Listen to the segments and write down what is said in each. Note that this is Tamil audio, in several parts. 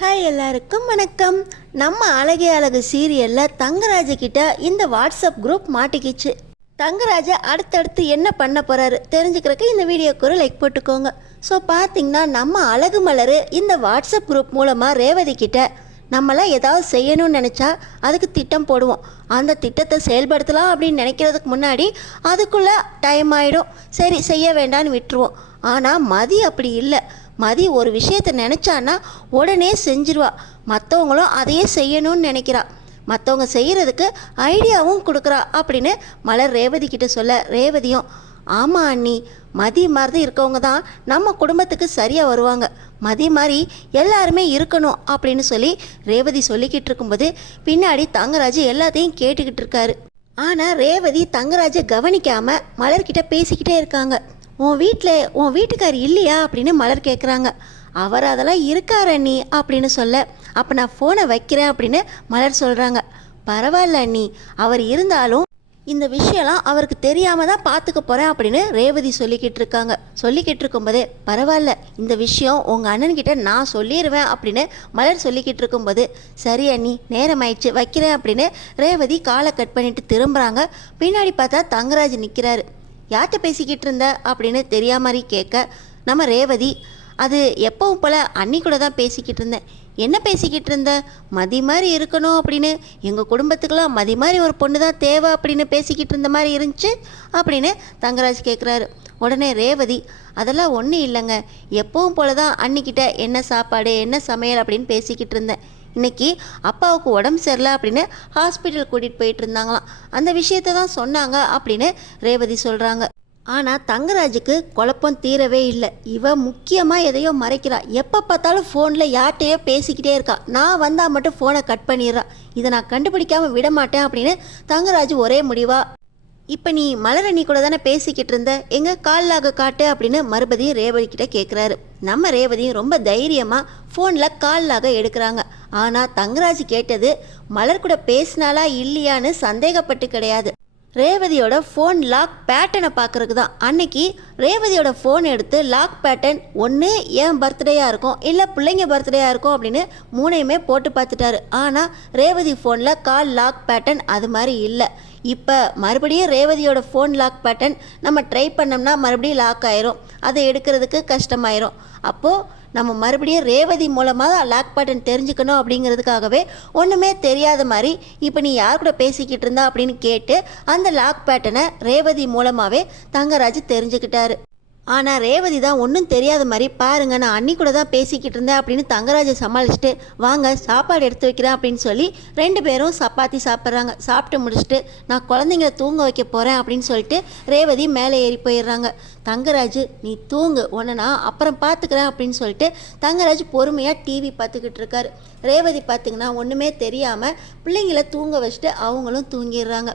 ஹாய் எல்லாருக்கும் வணக்கம். நம்ம அழகே அழகு சீரியலில் தங்கராஜ கிட்ட இந்த வாட்ஸ்அப் குரூப் மாட்டிக்கிச்சு. தங்கராஜ அடுத்தடுத்து என்ன பண்ண போகிறாரு தெரிஞ்சுக்கிறதுக்கு இந்த வீடியோக்கு ஒரு லைக் போட்டுக்கோங்க. ஸோ பார்த்தீங்கன்னா நம்ம அழகு மலர் இந்த வாட்ஸ்அப் குரூப் மூலமாக ரேவதி கிட்ட நம்மளாம் ஏதாவது செய்யணும்னு நினச்சா அதுக்கு திட்டம் போடுவோம். அந்த திட்டத்தை செயல்படுத்தலாம் அப்படின்னு நினைக்கிறதுக்கு முன்னாடி அதுக்குள்ளே டைம் ஆகிடும். சரி செய்ய வேண்டான்னு விட்டுருவோம். ஆனால் மதி அப்படி இல்லை. மதி ஒரு விஷயத்தை நினச்சான்னா உடனே செஞ்சிருவா. மற்றவங்களும் அதையே செய்யணும்னு நினைக்கிறா. மற்றவங்க செய்கிறதுக்கு ஐடியாவும் கொடுக்குறா அப்படின்னு மலர் ரேவதி கிட்ட சொல்ல, ரேவதியும் ஆமாம் அண்ணி, மதி மாதிரி இருக்கவங்க தான் நம்ம குடும்பத்துக்கு சரியாக வருவாங்க. மதி மாதிரி எல்லாருமே இருக்கணும் அப்படின்னு சொல்லி ரேவதி சொல்லிக்கிட்டு இருக்கும்போது பின்னாடி தங்கராஜ் எல்லாத்தையும் கேட்டுக்கிட்டு இருக்காரு. ஆனால் ரேவதி தங்கராஜை கவனிக்காமல் மலர்கிட்ட பேசிக்கிட்டே இருக்காங்க. உன் வீட்டுக்கார் இல்லையா அப்படின்னு மலர் கேட்குறாங்க. அவர் அதெல்லாம் இருக்கார் அண்ணி அப்படின்னு சொல்ல, அப்போ நான் ஃபோனை வைக்கிறேன் அப்படின்னு மலர் சொல்கிறாங்க. பரவாயில்ல அண்ணி, அவர் இருந்தாலும் இந்த விஷயம்லாம் அவருக்கு தெரியாமல் தான் பார்த்துக்க போகிறேன் அப்படின்னு ரேவதி சொல்லிக்கிட்டு இருக்கும்போதே, பரவாயில்ல இந்த விஷயம் உங்கள் அண்ணன்கிட்ட நான் சொல்லிடுவேன் அப்படின்னு மலர் சொல்லிக்கிட்டு இருக்கும்போது, சரி அண்ணி நேரம் ஆயிடுச்சு வைக்கிறேன் அப்படின்னு ரேவதி காலை கட் பண்ணிட்டு திரும்புகிறாங்க. பின்னாடி பார்த்தா தங்கராஜ் நிற்கிறாரு. யார்கிட்ட பேசிக்கிட்டு இருந்த அப்படின்னு தெரியாம மாதிரி கேட்க, நம்ம ரேவதி அது எப்பவும் போல் அண்ணி கூட தான் பேசிக்கிட்டு இருந்தேன். என்ன பேசிக்கிட்டு இருந்த? மதி மாதிரி இருக்கணும் அப்படின்னு, எங்கள் குடும்பத்துக்கெல்லாம் மதி மாதிரி ஒரு பொண்ணு தான் தேவை அப்படின்னு பேசிக்கிட்டு இருந்த மாதிரி இருந்துச்சு அப்படின்னு தங்கராஜ் கேட்குறாரு. உடனே ரேவதி அதெல்லாம் ஒன்றும் இல்லைங்க, எப்பவும் போல தான் அன்னிக்கிட்ட என்ன சாப்பாடு என்ன சமையல் அப்படின்னு பேசிக்கிட்டு இருந்தேன். இன்றைக்கி அப்பாவுக்கு உடம்பு சரியில்லை அப்படின்னு ஹாஸ்பிட்டல் கூட்டிகிட்டு போயிட்டு இருந்தாங்களாம். அந்த விஷயத்தை தான் சொன்னாங்க அப்படின்னு ரேவதி சொல்கிறாங்க. ஆனால் தங்கராஜுக்கு குழப்பம் தீரவே இல்லை. இவ முக்கியமாக எதையோ மறைக்கிறா. எப்போ பார்த்தாலும் ஃபோனில் யார்கிட்டையோ பேசிக்கிட்டே இருக்கா. நான் வந்தால் மட்டும் ஃபோனை கட் பண்ணிடுறா. இதை நான் கண்டுபிடிக்காமல் விட மாட்டேன் அப்படின்னு தங்கராஜ் ஒரே முடிவா, இப்போ நீ மலரணி கூட தானே பேசிக்கிட்டு இருந்த, எங்கே கால்லாக காட்டு அப்படின்னு மறுபடியும் ரேவதி கிட்ட கேட்குறாரு. நம்ம ரேவதியும் ரொம்ப தைரியமாக ஃபோனில் கால்லாக எடுக்கிறாங்க. ஆனால் தங்கராஜ் கேட்டது மலர் கூட பேசினாலா இல்லையான்னு சந்தேகப்பட்டு கிடையாது, ரேவதியோட ஃபோன் லாக் பேட்டர்னை பார்க்குறதுக்கு தான். அன்னைக்கு ரேவதியோட ஃபோன் எடுத்து லாக் பேட்டர்ன் ஒன்று என் பர்த்டேயாக இருக்கும், இல்லை பிள்ளைங்க பர்த்டேயாக இருக்கும் அப்படின்னு மூணையுமே போட்டு பார்த்துட்டாரு. ஆனால் ரேவதி ஃபோனில் கால் லாக் பேட்டர்ன் அது மாதிரி இல்லை. இப்போ மறுபடியும் ரேவதியோட ஃபோன் லாக் பேட்டர்ன் நம்ம ட்ரை பண்ணோம்னா மறுபடியும் லாக் ஆயிரும். அதை எடுக்கிறதுக்கு கஷ்டமாயிரும். அப்போது நம்ம மறுபடியும் ரேவதி மூலமாக தான் லாக் பேட்டர்ன் தெரிஞ்சுக்கணும் அப்படிங்கிறதுக்காகவே ஒன்றுமே தெரியாத மாதிரி இப்போ நீ யார் கூட பேசிக்கிட்டு இருந்தா அப்படின்னு கேட்டு அந்த லாக் பேட்டர்னை ரேவதி மூலமாகவே தங்கராஜ் தெரிஞ்சுக்கிட்டாரு. ஆனால் ரேவதி தான் ஒன்றும் தெரியாத மாதிரி, பாருங்க நான் அண்ணி கூட தான் பேசிக்கிட்டு இருந்தேன் அப்படின்னு தங்கராஜை சமாளிச்சுட்டு, வாங்க சாப்பாடு எடுத்து வைக்கிறேன் அப்படின்னு சொல்லி 2 பேரும் சப்பாத்தி சாப்பிட்றாங்க. சாப்பிட்டு முடிச்சுட்டு நான் குழந்தைங்கள தூங்க வைக்க போகிறேன் அப்படின்னு சொல்லிட்டு ரேவதி மேலே ஏறி போயிடுறாங்க. தங்கராஜ் நீ தூங்கு, உன்னை நான் அப்புறம் பார்த்துக்கிறேன் அப்படின்னு சொல்லிட்டு தங்கராஜ் பொறுமையாக டிவி பார்த்துக்கிட்டு இருக்காரு. ரேவதி பார்த்திங்கன்னா ஒன்றுமே தெரியாமல் பிள்ளைங்கள தூங்க வச்சுட்டு அவங்களும் தூங்கிடுறாங்க.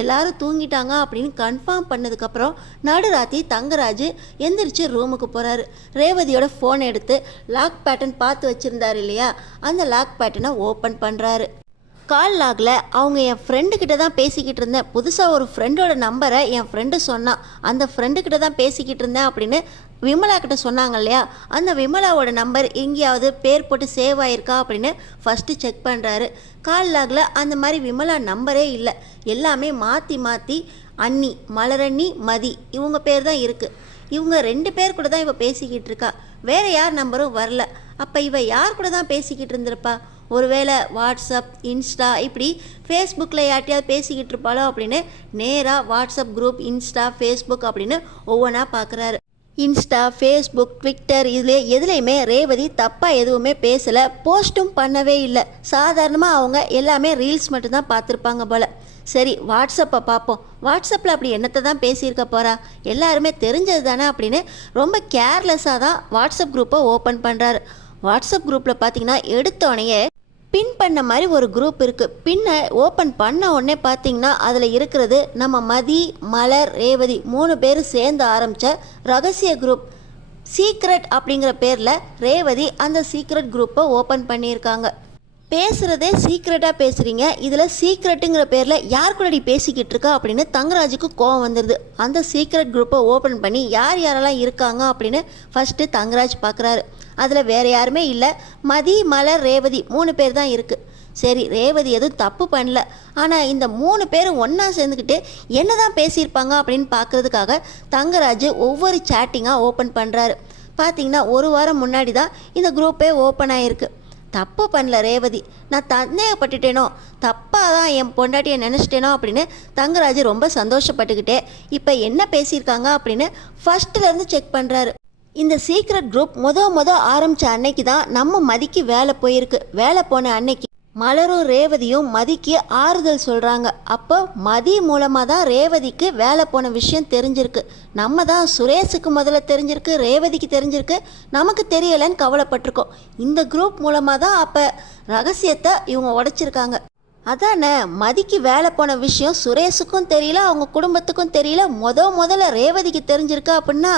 எல்லாரும் தூங்கிட்டாங்க அப்படின்னு கன்ஃபார்ம் பண்ணதுக்கப்புறம் நடுராத்திரி தங்கராஜ் எந்திரிச்சு ரூமுக்கு போகிறாரு. ரேவதியோட ஃபோன் எடுத்து லாக் பேட்டர்ன் பார்த்து வச்சுருந்தாரு இல்லையா, அந்த லாக் பேட்டர்னை ஓப்பன் பண்ணுறாரு. கால் லாகில் அவங்க என் ஃப்ரெண்டுக்கிட்ட தான் பேசிக்கிட்டு இருந்தேன், புதுசாக ஒரு ஃப்ரெண்டோட நம்பரை என் ஃப்ரெண்டு சொன்னான், அந்த ஃப்ரெண்டுக்கிட்ட தான் பேசிக்கிட்டு இருந்தேன் அப்படின்னு விமலா கிட்ட சொன்னாங்க இல்லையா, அந்த விமலாவோட நம்பர் எங்கேயாவது பேர் போட்டு சேவ் ஆகிருக்கா அப்படின்னு ஃபஸ்ட்டு செக் பண்ணுறாரு. கால் லாகில் அந்த மாதிரி விமலா நம்பரே இல்லை. எல்லாமே மாற்றி மாற்றி அண்ணி, மலரணி, மதி இவங்க பேர் தான் இருக்குது. இவங்க 2 பேர் கூட தான் இவ பேசிக்கிட்டு இருக்கா. வேறு யார் நம்பரும் வரல. அப்போ இவ யார் கூட தான் பேசிக்கிட்டு இருந்திருப்பா? ஒருவேளை வாட்ஸ்அப், இன்ஸ்டா, இப்படி ஃபேஸ்புக்கில் யார்ட்டையாவது பேசிக்கிட்டு இருப்பாளோ அப்படின்னு நேராக வாட்ஸ்அப் குரூப், இன்ஸ்டா, ஃபேஸ்புக் அப்படின்னு ஒவ்வொன்றா பார்க்குறாரு. இன்ஸ்டா, ஃபேஸ்புக், ட்விட்டர் இதில் எதுலேயுமே ரேவதி தப்பாக எதுவுமே பேசலை, போஸ்ட்டும் பண்ணவே இல்லை. சாதாரணமாக அவங்க எல்லாமே ரீல்ஸ் மட்டும்தான் பார்த்துருப்பாங்க போல். சரி வாட்ஸ்அப்பை பார்ப்போம், வாட்ஸ்அப்பில் அப்படி என்னத்தை தான் பேசியிருக்க போகிறா, எல்லாருமே தெரிஞ்சது தானே அப்படின்னு ரொம்ப கேர்லெஸ்ஸாக தான் வாட்ஸ்அப் குரூப்பை ஓப்பன் பண்ணுறாரு. வாட்ஸ்அப் குரூப்பில் பார்த்தீங்கன்னா எடுத்தோடனே பின் பண்ண மாதிரி ஒரு குரூப் இருக்குது. பின்னை ஓப்பன் பண்ண உடனே பார்த்தீங்கன்னா அதில் இருக்கிறது நம்ம மதி, மலர், ரேவதி 3 பேரும் சேர்ந்து ஆரம்பித்த ரகசிய குரூப் சீக்ரெட் அப்படிங்கிற பேரில் ரேவதி அந்த சீக்ரெட் குரூப்பை ஓப்பன் பண்ணியிருக்காங்க. பேசுகிறதே சீக்ரெட்டாக பேசுகிறீங்க, இதில் சீக்ரெட்டுங்கிற பேரில் யார் கூடடி பேசிக்கிட்டு இருக்கா அப்படின்னு தங்கராஜுக்கு கோவம் வந்துடுது. அந்த சீக்ரெட் குரூப்பை ஓப்பன் பண்ணி யார் யாரெல்லாம் இருக்காங்க அப்படின்னு ஃபஸ்ட்டு தங்கராஜ் பார்க்குறாரு. அதில் வேறு யாருமே இல்லை, மதி, மலர், ரேவதி 3 பேர் தான் இருக்குது. சரி, ரேவதி எதுவும் தப்பு பண்ணல, ஆனால் இந்த 3 பேரும் ஒன்றா சேர்ந்துக்கிட்டு என்ன தான் பேசியிருப்பாங்க அப்படின்னு பார்க்குறதுக்காக தங்கராஜ் ஒவ்வொரு சேட்டிங்காக ஓப்பன் பண்ணுறாரு. பார்த்திங்கன்னா ஒரு வாரம் முன்னாடி தான் இந்த குரூப்பே ஓப்பன் ஆகிருக்கு. தப்பு பண்ணல ரேவதி, நான் சந்தேகப்பட்டுட்டேனோ, தப்பாக தான் என் பொண்டாட்டியை நினச்சிட்டேனோ அப்படின்னு தங்கராஜ் ரொம்ப சந்தோஷப்பட்டுக்கிட்டே இப்போ என்ன பேசியிருக்காங்க அப்படின்னு ஃபஸ்ட்டுலேருந்து செக் பண்ணுறாரு. இந்த சீக்ரெட் குரூப் முத ஆரம்பித்த அன்னைக்கு தான் நம்ம மதிக்கு வேலை போயிருக்கு. வேலை போன அன்னைக்கு மலரும் ரேவதியும் மதிக்கு ஆறுதல் சொல்கிறாங்க. அப்போ மதி மூலமாக தான் ரேவதிக்கு வேலை போன விஷயம் தெரிஞ்சிருக்கு. நம்ம தான் சுரேஷுக்கு முதல்ல தெரிஞ்சிருக்கு, ரேவதிக்கு தெரிஞ்சிருக்கு, நமக்கு தெரியலைன்னு கவலைப்பட்டிருக்கோம். இந்த குரூப் மூலமாக தான் அப்போ ரகசியத்தை இவங்க உடைச்சிருக்காங்க. அதானே, மதிக்கு வேலை போன விஷயம் சுரேஷுக்கும் தெரியல, அவங்க குடும்பத்துக்கும் தெரியல, முதல்ல ரேவதிக்கு தெரிஞ்சிருக்கு அப்படின்னா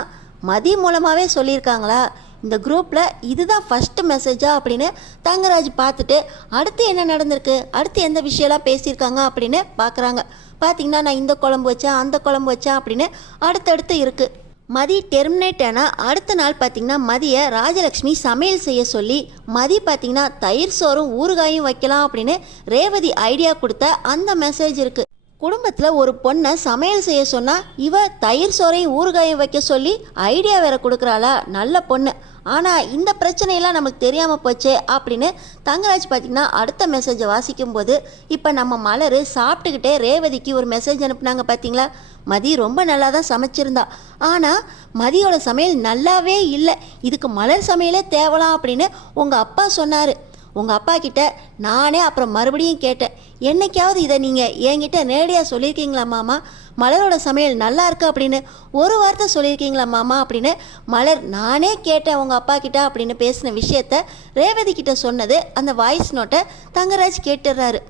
மதி மூலமாகவே சொல்லியிருக்காங்களா? இந்த குரூப்பில் இதுதான் ஃபஸ்ட்டு மெசேஜா அப்படின்னு தங்கராஜ் பார்த்துட்டு அடுத்து என்ன நடந்திருக்கு, அடுத்து எந்த விஷயம்லாம் பேசியிருக்காங்க அப்படின்னு பார்க்குறாங்க. பார்த்திங்கன்னா நான் இந்த குழம்பு வச்சேன், அந்த குழம்பு வச்சேன் அப்படின்னு அடுத்தடுத்து இருக்குது. மதி டெர்மினேட் ஆனால் அடுத்த நாள் பார்த்திங்கன்னா மதியை ராஜலக்ஷ்மி சமையல் செய்ய சொல்லி மதி பார்த்திங்கன்னா தயிர் சோறும் ஊறுகாயும் வைக்கலாம் அப்படின்னு ரேவதி ஐடியா கொடுத்த அந்த மெசேஜ் இருக்குது. குடும்பத்தில் ஒரு பொண்ணை சமையல் செய்ய சொன்னால் இவ தயிர் சோறையும் ஊறுகாயும் வைக்க சொல்லி ஐடியா வேற கொடுக்குறாளா? நல்ல பொண்ணு. ஆனால் இந்த பிரச்சனையெல்லாம் நமக்கு தெரியாமல் போச்சே அப்படின்னு தங்கராஜ் பார்த்திங்கன்னா அடுத்த மெசேஜை வாசிக்கும்போது இப்போ நம்ம மலர் சாப்பிட்டுக்கிட்டே ரேவதிக்கு ஒரு மெசேஜ் அனுப்புனாங்க. பார்த்தீங்களா, மதி ரொம்ப நல்லா தான் சமைச்சிருந்தா, ஆனால் மதியோட சமையல் நல்லாவே இல்லை, இதுக்கு மலர் சமையலே தேவலாம் அப்படின்னு உங்கள் அப்பா சொன்னார். உங்கள் அப்பா கிட்ட நானே அப்புறம் மறுபடியும் கேட்டேன், என்னைக்காவது இதை நீங்கள் என்கிட்ட நேரடியாக சொல்லியிருக்கீங்களா மாமா, மலரோட சமையல் நல்லா இருக்கு அப்படின்னு ஒரு வார்த்தை சொல்லியிருக்கீங்களா மாமா அப்படின்னு மலர் நானே கேட்டேன் உங்கள் அப்பா கிட்ட அப்படின்னு பேசின விஷயத்த ரேவதி கிட்ட சொன்னது அந்த வாய்ஸ் நோட்டை தங்கராஜ் கேட்டுடுறாரு.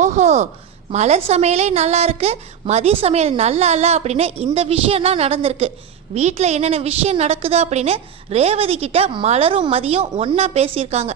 ஓஹோ, மலர் சமையலே நல்லா இருக்கு, மதி சமையல் நல்லா இல்லை அப்படின்னு இந்த விஷயம்லாம் நடந்திருக்கு. வீட்டில் என்னென்ன விஷயம் நடக்குது அப்படின்னு ரேவதி கிட்ட மலரும் மதியும் ஒன்றா பேசியிருக்காங்க.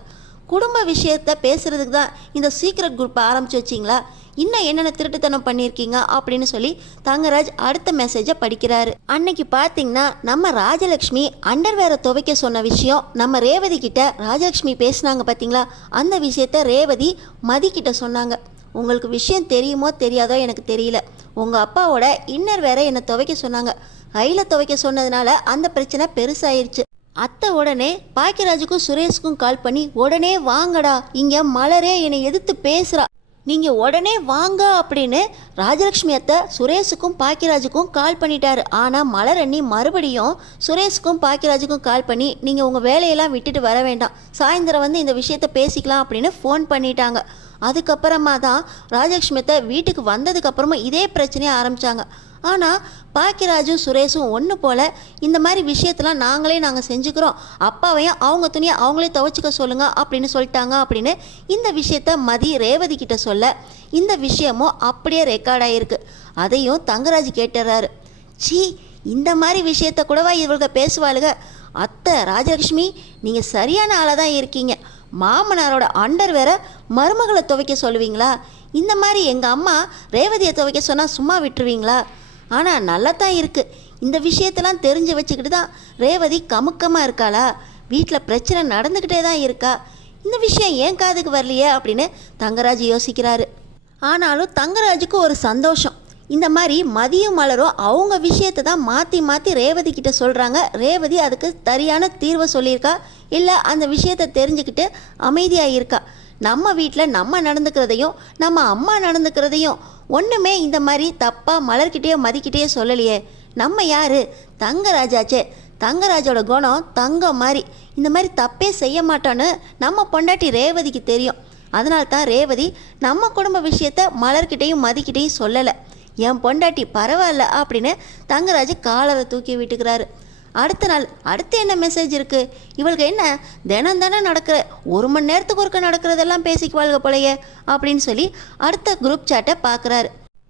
குடும்ப விஷயத்த பேசுகிறதுக்கு தான் இந்த சீக்ரெட் குரூப்பை ஆரம்பித்து வச்சிங்களா? இன்னும் என்னென்ன திருட்டுத்தனம் பண்ணியிருக்கீங்க அப்படின்னு சொல்லி தங்கராஜ் அடுத்த மெசேஜை படிக்கிறாரு. அன்னைக்கு பார்த்தீங்கன்னா நம்ம ராஜலக்ஷ்மி அண்டர்வேரை துவைக்க சொன்ன விஷயம் நம்ம ரேவதி கிட்ட ராஜலக்ஷ்மி பேசினாங்க பார்த்தீங்களா? அந்த விஷயத்த ரேவதி மதி கிட்ட சொன்னாங்க. உங்களுக்கு விஷயம் தெரியுமோ தெரியாதோ எனக்கு தெரியல, உங்கள் அப்பாவோட இன்னர் வேற என்னை துவைக்க சொன்னாங்க, கையில் துவைக்க சொன்னதுனால அந்த பிரச்சனை பெருசாயிருச்சு. அத்தை உடனே பாக்கியராஜுக்கும் சுரேஷுக்கும் கால் பண்ணி உடனே வாங்கடா, இங்கே மலரே என்னை எதிர்த்து பேசுகிறா, நீங்கள் உடனே வாங்க அப்படின்னு ராஜலக்ஷ்மி அத்தை சுரேஷுக்கும் பாக்கியராஜுக்கும் கால் பண்ணிட்டாரு. ஆனால் மலர் அண்ணி மறுபடியும் சுரேஷுக்கும் பாக்கியராஜுக்கும் கால் பண்ணி நீங்கள் உங்கள் வேலையெல்லாம் விட்டுட்டு வர வேண்டாம், சாயந்தரம் வந்து இந்த விஷயத்த பேசிக்கலாம் அப்படின்னு ஃபோன் பண்ணிட்டாங்க. அதுக்கப்புறமா தான் ராஜலக்ஷ்மி அத்தை வீட்டுக்கு வந்ததுக்கப்புறமா இதே பிரச்சனையை ஆரம்பித்தாங்க. ஆனால் பாக்கியராஜும் சுரேஷும் ஒன்று போல் இந்த மாதிரி விஷயத்தெல்லாம் நாங்கள் செஞ்சுக்கிறோம், அப்பாவையும் அவங்க துணியை அவங்களே துவைச்சிக்க சொல்லுங்கள் அப்படின்னு சொல்லிட்டாங்க அப்படின்னு இந்த விஷயத்த மதி ரேவதி கிட்ட சொல்ல இந்த விஷயமும் அப்படியே ரெக்கார்ட் ஆகிருக்கு. அதையும் தங்கராஜ் கேட்டுறாரு. சீ, இந்த மாதிரி விஷயத்த கூடவா இவங்க பேசுவாளுங்க? அத்தை ராஜலக்ஷ்மி, நீங்கள் சரியான ஆளாக தான் இருக்கீங்க. மாமனாரோட அண்டர் வேற மருமகளை துவைக்க சொல்லுவீங்களா? இந்த மாதிரி எங்கள் அம்மா ரேவதியை துவைக்க சொன்னால் சும்மா விட்டுருவீங்களா? ஆனால் நல்லா தான் இருக்குது, இந்த விஷயத்தெல்லாம் தெரிஞ்சு வச்சுக்கிட்டு தான் ரேவதி கமுக்கமாக இருக்காளா? வீட்டில் பிரச்சனை நடந்துக்கிட்டே தான் இருக்கா, இந்த விஷயம் ஏன் காதுக்கு வரலையே அப்படின்னு தங்கராஜ் யோசிக்கிறாரு. ஆனாலும் தங்கராஜுக்கு ஒரு சந்தோஷம், இந்த மாதிரி மதியும் மலரும் அவங்க விஷயத்தை தான் மாற்றி ரேவதி கிட்ட சொல்கிறாங்க. ரேவதி அதுக்கு சரியான தீர்வை சொல்லியிருக்கா, இல்லை அந்த விஷயத்தை தெரிஞ்சுக்கிட்டு அமைதியாக இருக்கா. நம்ம வீட்டில் நம்ம நடந்துக்கிறதையும் நம்ம அம்மா நடந்துக்கிறதையும் ஒன்றுமே இந்த மாதிரி தப்பாக மலர்கிட்டேயோ மதிக்கிட்டேயோ சொல்லலையே. நம்ம யார்? தங்கராஜாச்சே. தங்கராஜோட குணம் தங்கம் மாதிரி, இந்த மாதிரி தப்பே செய்ய மாட்டோன்னு நம்ம பொண்டாட்டி ரேவதிக்கு தெரியும். அதனால தான் ரேவதி நம்ம குடும்ப விஷயத்த மலர்கிட்டையும் மதிக்கிட்டையும் சொல்லலை. என் பொண்டாட்டி பரவாயில்ல அப்படின்னு தங்கராஜ் காலரை தூக்கி விட்டுக்கிறாரு. அடுத்த நாள் அடுத்து என்ன மெசேஜ் இருக்குது? இவளுக்கு என்ன தினம் நடக்கிற 1 மணி நேரத்துக்கு ஒருக்க நடக்கிறதெல்லாம் பேசிக்குவாளுக போலையே அப்படின்னு சொல்லி அடுத்த குரூப் சாட்டை பார்க்குறாரு.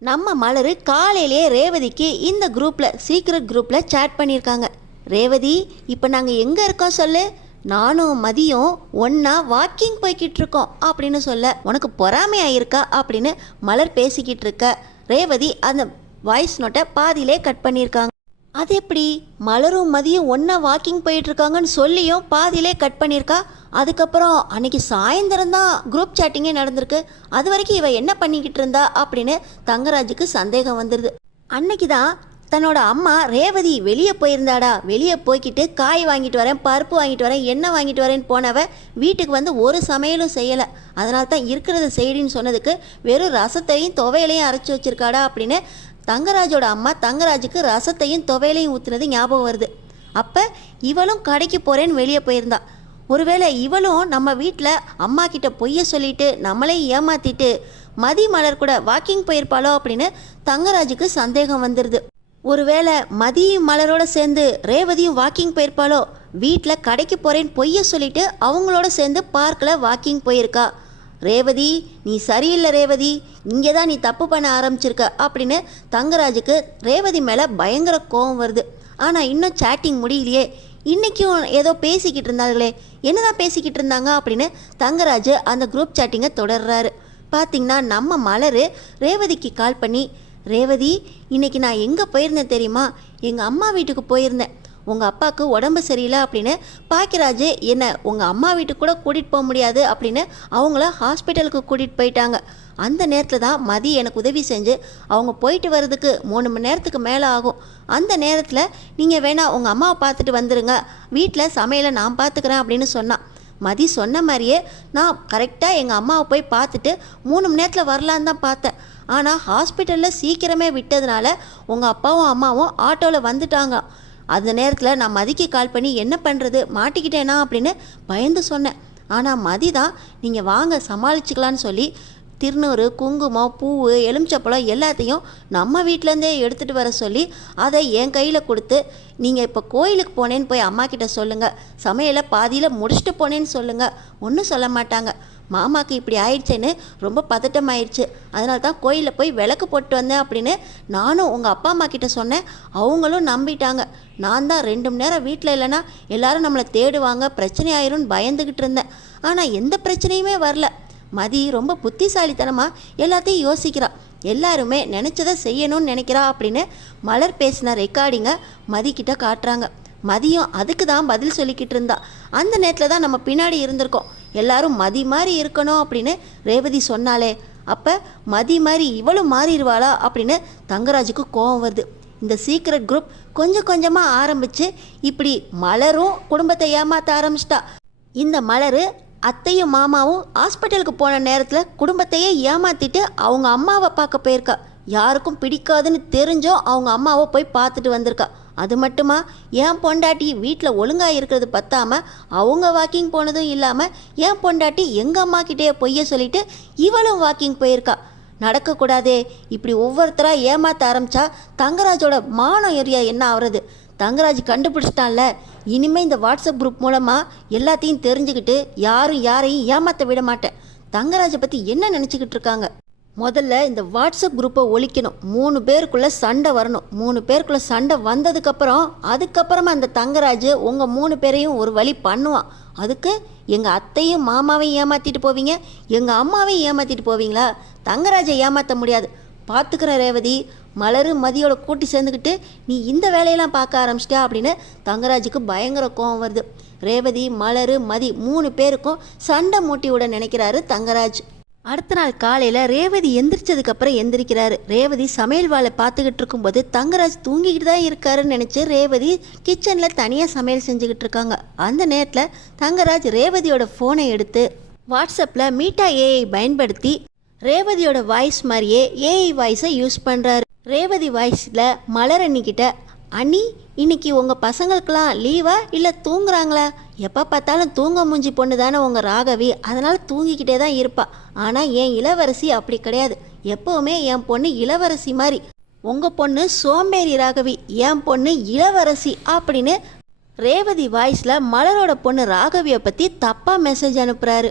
நம்ம மலர் காலையிலேயே ரேவதிக்கு இந்த குரூப்பில் சீக்ரெட் குரூப்பில் சேட் பண்ணியிருக்காங்க. ரேவதி, இப்போ நாங்கள் எங்கே இருக்கோம் சொல்லு, நானும் மதியம் ஒன்றா வாக்கிங் போய்கிட்டு இருக்கோம் அப்படின்னு சொல்ல, உனக்கு பொறாமையாக இருக்கா அப்படின்னு மலர் பேசிக்கிட்டு இருக்க ரேவதி அந்த வாய்ஸ் நோட்டை பாதியிலே கட் பண்ணியிருக்காங்க. அது எப்படி மலரும் மதியம் ஒன்றா வாக்கிங் போயிட்டுருக்காங்கன்னு சொல்லியும் பாதியிலே கட் பண்ணியிருக்கா? அதுக்கப்புறம் அன்றைக்கி சாயந்தரம் தான் குரூப் சேட்டிங்கே நடந்திருக்கு. அது வரைக்கும் இவ என்ன பண்ணிக்கிட்டு இருந்தா அப்படின்னு தங்கராஜுக்கு சந்தேகம் வந்துடுது. அன்னைக்கு தான் தன்னோட அம்மா ரேவதி வெளியே போயிருந்தாடா, வெளியே போய்கிட்டு காய் வாங்கிட்டு வரேன், பருப்பு வாங்கிட்டு வரேன், எண்ணெய் வாங்கிட்டு வரேன்னு போனவ வீட்டுக்கு வந்து ஒரு சமையலும் செய்யலை, அதனால தான் இருக்கிறத செய்டின்னு சொன்னதுக்கு வெறும் ரசத்தையும் துவையலையும் அரைச்சி வச்சிருக்காடா அப்படின்னு தங்கராஜோட அம்மா தங்கராஜுக்கு ரசத்தையும் துவையலையும் ஊற்றுனது ஞாபகம் வருது. அப்போ இவளும் கடைக்கு போகிறேன்னு வெளியே போயிருந்தா. ஒருவேளை இவளும் நம்ம வீட்டில் அம்மா கிட்ட பொய்ய சொல்லிட்டு நம்மளையும் ஏமாற்றிட்டு மதி மலர் கூட வாக்கிங் போயிருப்பாளோ அப்படின்னு தங்கராஜுக்கு சந்தேகம் வந்துடுது. ஒருவேளை மதியும் மலரோட சேர்ந்து ரேவதியும் வாக்கிங் போயிருப்பாளோ, வீட்டில் கடைக்கு போகிறேன்னு பொய்ய சொல்லிட்டு அவங்களோட சேர்ந்து பார்க்கில் வாக்கிங் போயிருக்கா. ரேவதி நீ சரியில்லை ரேவதி, இங்கே தான் நீ தப்பு பண்ண ஆரம்பிச்சிருக்க அப்படின்னு தங்கராஜுக்கு ரேவதி மேலே பயங்கர கோபம் வருது. ஆனால் இன்னும் சேட்டிங் முடியலையே, இன்றைக்கும் ஏதோ பேசிக்கிட்டு இருந்தாங்களே, என்னதான் பேசிக்கிட்டு இருந்தாங்க அப்படின்னு தங்கராஜ் அந்த குரூப் சேட்டிங்கை தொடர்றாரு. பார்த்திங்கன்னா நம்ம மலர் ரேவதிக்கு கால் பண்ணி, ரேவதி இன்றைக்கி நான் எங்கே போயிருந்தேன் தெரியுமா, எங்கள் அம்மா வீட்டுக்கு போயிருந்தேன், உங்கள் அப்பாவுக்கு உடம்பு சரியில்லை அப்படின்னு பாக்கியராஜ் என்னை உங்கள் அம்மா வீட்டுக்கு கூட கூட்டிகிட்டு போக முடியாது அப்படின்னு அவங்கள ஹாஸ்பிட்டலுக்கு கூட்டிகிட்டு போயிட்டாங்க. அந்த நேரத்தில் தான் மதி எனக்கு உதவி செஞ்சு அவங்க போயிட்டு வர்றதுக்கு 3 மணி நேரத்துக்கு மேலே ஆகும். அந்த நேரத்தில் நீங்கள் வேணால் உங்கள் அம்மாவை பார்த்துட்டு வந்துடுங்க, வீட்டில் சமையலை நான் பார்த்துக்கிறேன் அப்படின்னு சொன்னான். மதி சொன்ன மாதிரியே நான் கரெக்டாக எங்கள் அம்மாவை போய் பார்த்துட்டு 3 மணி நேரத்தில் வரலான்னு தான் பார்த்தேன். ஆனால் ஹாஸ்பிட்டலில் சீக்கிரமே விட்டதுனால உங்கள் அப்பாவும் அம்மாவும் ஆட்டோவில் வந்துட்டாங்க. அந்த நேரத்தில் நான் மதிக்கு கால் பண்ணி என்ன பண்ணுறது மாட்டிக்கிட்டேனா அப்படின்னு பயந்து சொன்னேன். ஆனால் மதி தான் நீங்கள் வாங்க சமாளிச்சுக்கலான்னு சொல்லி திருநூறு, குங்குமம், பூ, எலுமிச்சப்பழம் எல்லாத்தையும் நம்ம வீட்டிலேருந்தே எடுத்துகிட்டு வர சொல்லி அதை என் கையில் கொடுத்து, நீங்கள் இப்போ கோயிலுக்கு போனேன்னு போய் அம்மா கிட்ட சொல்லுங்கள், சமையலை பாதியில் முடிச்சுட்டு போனேன்னு சொல்லுங்கள், ஒன்றும் சொல்ல மாட்டாங்க. மாமாவுக்கு இப்படி ஆயிடுச்சேன்னு ரொம்ப பதட்டமாயிடுச்சு, அதனால தான் கோயிலில் போய் விளக்கு போட்டு வந்தேன் அப்படின்னு நானும் உங்கள் அப்பா அம்மா கிட்ட சொன்னேன். அவங்களும் நம்பிட்டாங்க. நான் தான் 2 மணி நேரம் வீட்டில் இல்லைன்னா எல்லாரும் நம்மளை தேடுவாங்க, பிரச்சனை ஆயிரும்னு பயந்துக்கிட்டு இருந்தேன். ஆனால் எந்த பிரச்சனையுமே வரல. மதி ரொம்ப புத்திசாலித்தனமாக எல்லாத்தையும் யோசிக்கிறா, எல்லாருமே நினச்சதை செய்யணும்னு நினைக்கிறா அப்படின்னு மலர் பேசின ரெக்கார்டிங்கை மதிக்கிட்ட காட்டுறாங்க. மதியம் அதுக்கு தான் பதில் சொல்லிக்கிட்டு இருந்தா. அந்த நேரத்தில் தான் நம்ம பின்னாடி இருந்திருக்கோம். எல்லாரும் மதி மாதிரி இருக்கணும் அப்படின்னு ரேவதி சொன்னாலே, அப்போ மதி மாதிரி இவளும் மாறிடுவாளா அப்படின்னு தங்கராஜுக்கு கோபம் வருது. இந்த சீக்ரெட் குரூப் கொஞ்சம் கொஞ்சமாக ஆரம்பித்து இப்படி மலரும் குடும்பத்தை ஏமாற்ற ஆரம்பிச்சிட்டா. இந்த மலர் அத்தையும் மாமாவும் ஹாஸ்பிட்டலுக்கு போன நேரத்தில் குடும்பத்தையே ஏமாற்றிட்டு அவங்க அம்மாவை பார்க்க போயிருக்கா. யாருக்கும் பிடிக்காதுன்னு தெரிஞ்சும் அவங்க அம்மாவை போய் பார்த்துட்டு வந்திருக்கா. அது மட்டுமா, என் பொண்டாட்டி வீட்டில் ஒழுங்காக இருக்கிறது பத்தாமல் அவங்க வாக்கிங் போனதும் இல்லாமல் என் பொண்டாட்டி எங்கள் அம்மா கிட்டே பொய்ய சொல்லிட்டு இவளும் வாக்கிங் போயிருக்கா. நடக்கக்கூடாதே, இப்படி ஒவ்வொருத்தராக ஏமாற்ற ஆரம்பித்தா தங்கராஜோட மானம் ஏரியா என்ன ஆகுறது? தங்கராஜ் கண்டுபிடிச்சிட்டான்ல, இனிமேல் இந்த வாட்ஸ்அப் குரூப் மூலமாக எல்லாத்தையும் தெரிஞ்சுக்கிட்டு யாரும் யாரையும் ஏமாற்ற விட மாட்டேன். தங்கராஜை பற்றி என்ன நினச்சிக்கிட்டு இருக்காங்க? முதல்ல இந்த வாட்ஸ்அப் குரூப்பை ஒழிக்கணும். 3 பேருக்குள்ளே சண்டை வரணும். 3 பேருக்குள்ளே சண்டை அதுக்கப்புறமா அந்த தங்கராஜ் உங்கள் 3 பேரையும் ஒரு வழி பண்ணுவான். அதுக்கு எங்கள் அத்தையும் மாமாவையும் ஏமாற்றிட்டு போவீங்க, எங்கள் அம்மாவையும் ஏமாற்றிட்டு போவீங்களா? தங்கராஜை ஏமாற்ற முடியாது. பார்த்துக்கிற ரேவதி, மலரு மதியோட கூட்டி சேர்ந்துக்கிட்டு நீ இந்த வேலையெல்லாம் பார்க்க ஆரம்பிச்சிட்டா அப்படின்னு தங்கராஜுக்கு பயங்கர கோபம் வருது. ரேவதி, மலரு, மதி 3 பேருக்கும் சண்டை மூட்டி விட நினைக்கிறாரு தங்கராஜ். அடுத்த நாள் காலையில் ரேவதி எந்திரிச்சதுக்கப்புறம் எந்திரிக்கிறாரு. ரேவதி சமையல் வேலை பார்த்துக்கிட்டு இருக்கும்போது தங்கராஜ் தூங்கிக்கிட்டு தான் இருக்காருன்னு நினச்சி ரேவதி கிச்சனில் தனியாக சமையல் செஞ்சுக்கிட்டு இருக்காங்க. அந்த நேரத்தில் தங்கராஜ் ரேவதியோட ஃபோனை எடுத்து வாட்ஸ்அப்பில் மீட்டா ஏஐ பயன்படுத்தி ரேவதியோட வாய்ஸ் மாதிரியே ஏஐ வாய்ஸை யூஸ் பண்ணுறாரு. ரேவதி வாய்ஸில் மலர் அண்ணிக்கிட்ட, அண்ணி இன்னைக்கு உங்கள் பசங்களுக்கெல்லாம் லீவா இல்லை தூங்குறாங்களா? எப்போ பார்த்தாலும் தூங்க மூஞ்சி பொண்ணு தானே உங்கள் ராகவி, அதனால் தூங்கிக்கிட்டே தான் இருப்பா. ஆனால் என் இளவரசி அப்படி கிடையாது. எப்போவுமே என் பொண்ணு இளவரசி மாதிரி. உங்கள் பொண்ணு சோம்பேறி ராகவி, என் பொண்ணு இளவரசி அப்படின்னு ரேவதி வாய்ஸில் மலரோட பொண்ணு ராகவியை பற்றி தப்பாக மெசேஜ் அனுப்புகிறாரு.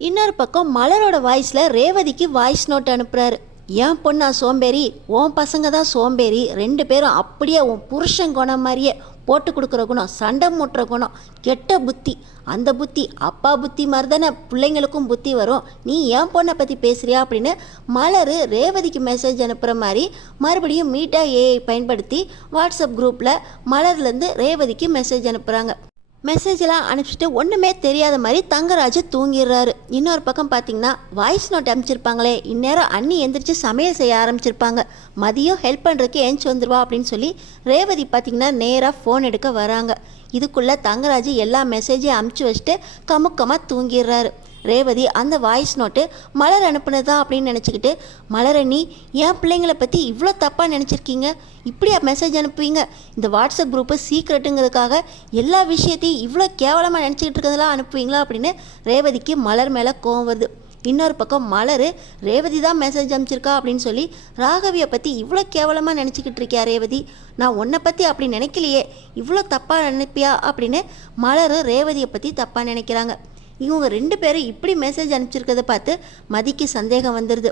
இன்னொரு பக்கம் மலரோட வாய்ஸில் ரேவதிக்கு வாய்ஸ் நோட் அனுப்புகிறாரு. என் பொண்ணா சோம்பேறி, உன் பசங்க தான் சோம்பேறி, 2 பேரும் அப்படியே உன் புருஷன் குணம் மாதிரியே போட்டு கொடுக்குற குணம், சண்டை மூட்டுற குணம், கெட்ட புத்தி. அந்த புத்தி அப்பா புத்தி மாதிரி தானே பிள்ளைங்களுக்கும் புத்தி வரும். நீ ஏன் பொண்ணை பற்றி பேசுகிறியா அப்படின்னு மலர் ரேவதிக்கு மெசேஜ் அனுப்புகிற மாதிரி மறுபடியும் மீட்டா ஏஐ பயன்படுத்தி வாட்ஸ்அப் குரூப்பில் மலர்லேருந்து ரேவதிக்கு மெசேஜ் அனுப்புகிறாங்க. மெசேஜெலாம் அனுப்பிச்சிட்டு ஒன்றுமே தெரியாத மாதிரி தங்கராஜ் தூங்கிடுறாரு. இன்னொரு பக்கம் பார்த்தீங்கன்னா வாய்ஸ் நோட் அனுப்பிச்சிருப்பாங்களே, இந்நேரம் அண்ணி எந்திரிச்சு சமையல் செய்ய ஆரம்பிச்சிருப்பாங்க. மதியம் ஹெல்ப் பண்ணுறதுக்கு ஏஞ்சி வந்துடுவா அப்படின்னு சொல்லி ரேவதி பார்த்திங்கன்னா நேராக ஃபோன் எடுக்க வராங்க. இதுக்குள்ளே தங்கராஜ் எல்லா மெசேஜையும் அனுப்பிச்சி வச்சுட்டு கமுக்கமாக தூங்கிடுறாரு. ரேவதி அந்த வாய்ஸ் நோட்டு மலர் அனுப்புனது தான் அப்படின்னு நினச்சிக்கிட்டு, மலரணி என் பிள்ளைங்களை பற்றி இவ்வளோ தப்பாக நினச்சிருக்கீங்க, இப்படியா மெசேஜ் அனுப்புவீங்க, இந்த வாட்ஸ்அப் குரூப்பு சீக்ரெட்டுங்கிறதுக்காக எல்லா விஷயத்தையும் இவ்வளோ கேவலமாக நினச்சிக்கிட்டு இருக்கிறதெல்லாம் அனுப்புவீங்களா அப்படின்னு ரேவதிக்கு மலர் மேலே கோவம் வருது. இன்னொரு பக்கம் மலர் ரேவதி தான் மெசேஜ் அனுப்பிச்சிருக்கா அப்படின்னு சொல்லி ராகவியை பற்றி இவ்வளோ கேவலமாக நினச்சிக்கிட்டு இருக்கியா ரேவதி, நான் உன்னை பற்றி அப்படி நினைக்கலையே, இவ்வளோ தப்பாக நினைப்பியா அப்படின்னு மலர் ரேவதியை பற்றி தப்பாக நினைக்கிறாங்க. இவங்க 2 பேரும் இப்படி மெசேஜ் அனுப்பிச்சிருக்கிறத பார்த்து மதிக்கு சந்தேகம் வந்துடுது.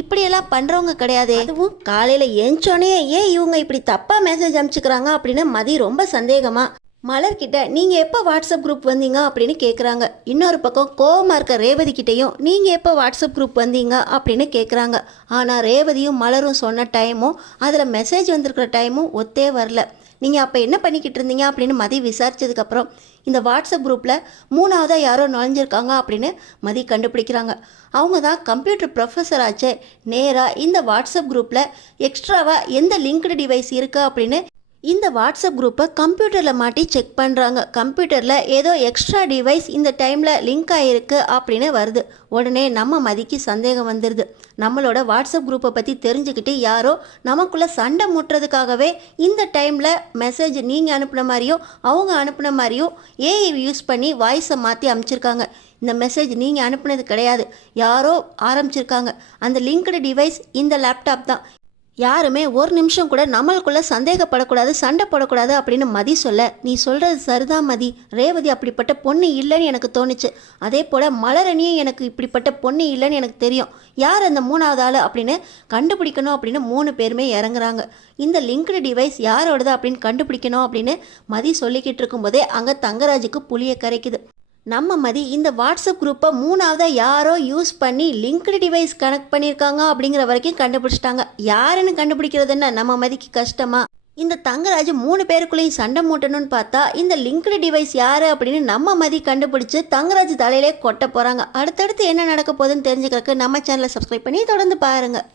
இப்படியெல்லாம் பண்ணுறவங்க கிடையாதே, அதுவும் காலையில் ஏஞ்சோனே ஏன் இவங்க இப்படி தப்பாக மெசேஜ் அனுப்பிச்சிக்கிறாங்க அப்படின்னு மதி ரொம்ப சந்தேகமாக மலர்கிட்ட நீங்கள் எப்போ வாட்ஸ்அப் குரூப் வந்தீங்க அப்படின்னு கேட்குறாங்க. இன்னொரு பக்கம் கோவமாக இருக்க ரேவதி கிட்டேயும் நீங்கள் எப்போ வாட்ஸ்அப் குரூப் வந்தீங்க அப்படின்னு கேட்குறாங்க. ஆனால் ரேவதியும் மலரும் சொன்ன டைமும் அதில் மெசேஜ் வந்திருக்கிற டைமும் ஒத்தே வரல. நீங்கள் அப்போ என்ன பண்ணிக்கிட்டு இருந்தீங்க அப்படின்னு மதி விசாரித்ததுக்கப்புறம் இந்த வாட்ஸ்அப் குரூப்பில் 3ஆவதாக யாரோ நுழைஞ்சிருக்காங்க அப்படின்னு மதி கண்டுபிடிக்கிறாங்க. அவங்க தான் கம்ப்யூட்டர் ப்ரொஃபஸர் ஆச்சே. நேராக இந்த வாட்ஸ்அப் குரூப்பில் எக்ஸ்ட்ராவாக எந்த லிங்க்டு டிவைஸ் இருக்கா அப்படின்னு இந்த வாட்ஸ்அப் குரூப்பை கம்ப்யூட்டரில் மாட்டி செக் பண்ணுறாங்க. கம்ப்யூட்டரில் ஏதோ எக்ஸ்ட்ரா டிவைஸ் இந்த டைமில் லிங்க் ஆகிருக்கு அப்படின்னு வருது. உடனே நம்ம மதிக்கு சந்தேகம் வந்துடுது. நம்மளோட வாட்ஸ்அப் குரூப்பை பற்றி தெரிஞ்சுக்கிட்டு யாரோ நமக்குள்ளே சண்டை முட்டுறதுக்காகவே இந்த டைமில் மெசேஜ் நீங்கள் அனுப்புன மாதிரியோ அவங்க அனுப்புன மாதிரியோ ஏஐ யூஸ் பண்ணி வாய்ஸை மாற்றி அனுப்பிச்சிருக்காங்க. இந்த மெசேஜ் நீங்கள் அனுப்புனது கிடையாது, யாரோ ஆரம்பிச்சிருக்காங்க. அந்த லிங்க்டு டிவைஸ் இந்த லேப்டாப் தான். யாருமே ஒரு நிமிஷம் கூட நம்மளுக்குள்ளே சந்தேகப்படக்கூடாது, சண்டை போடக்கூடாது அப்படின்னு மதி சொல்ல, நீ சொல்கிறது சரிதான் மதி, ரேவதி அப்படிப்பட்ட பொண்ணு இல்லைன்னு எனக்கு தோணுச்சு. அதே போல் மலரணியும் எனக்கு இப்படிப்பட்ட பொண்ணு இல்லைன்னு எனக்கு தெரியும். யார் அந்த 3ஆவது ஆள் அப்படின்னு கண்டுபிடிக்கணும் அப்படின்னு 3 பேருமே இறங்குறாங்க. இந்த லிங்க்டு டிவைஸ் யாரோடது அப்படின்னு கண்டுபிடிக்கணும் அப்படின்னு மதி சொல்லிக்கிட்டு இருக்கும்போதே அங்கே தங்கராஜுக்கு புளிய கரைக்குது. நம்ம மதி இந்த வாட்ஸ்அப் குரூப்பை 3ஆவதாக யாரோ யூஸ் பண்ணி லிங்க்டு டிவைஸ் கனெக்ட் பண்ணியிருக்காங்க அப்படிங்கிற வரைக்கும் கண்டுபிடிச்சிட்டாங்க. யாருன்னு கண்டுபிடிக்கிறதுன்னா நம்ம மதிக்கு கஷ்டமா? இந்த தங்கராஜ் 3 பேருக்குள்ளேயும் சண்டை மூட்டணும்னு பார்த்தா இந்த லிங்க்டு டிவைஸ் யார் அப்படின்னு நம்ம மதி கண்டுபிடிச்சு தங்கராஜ் தலையிலே கொட்ட போகிறாங்க. அடுத்தடுத்து என்ன நடக்க போகுதுன்னு தெரிஞ்சுக்கிறதுக்கு நம்ம சேனலை சப்ஸ்கிரைப் பண்ணி தொடர்ந்து பாருங்கள்.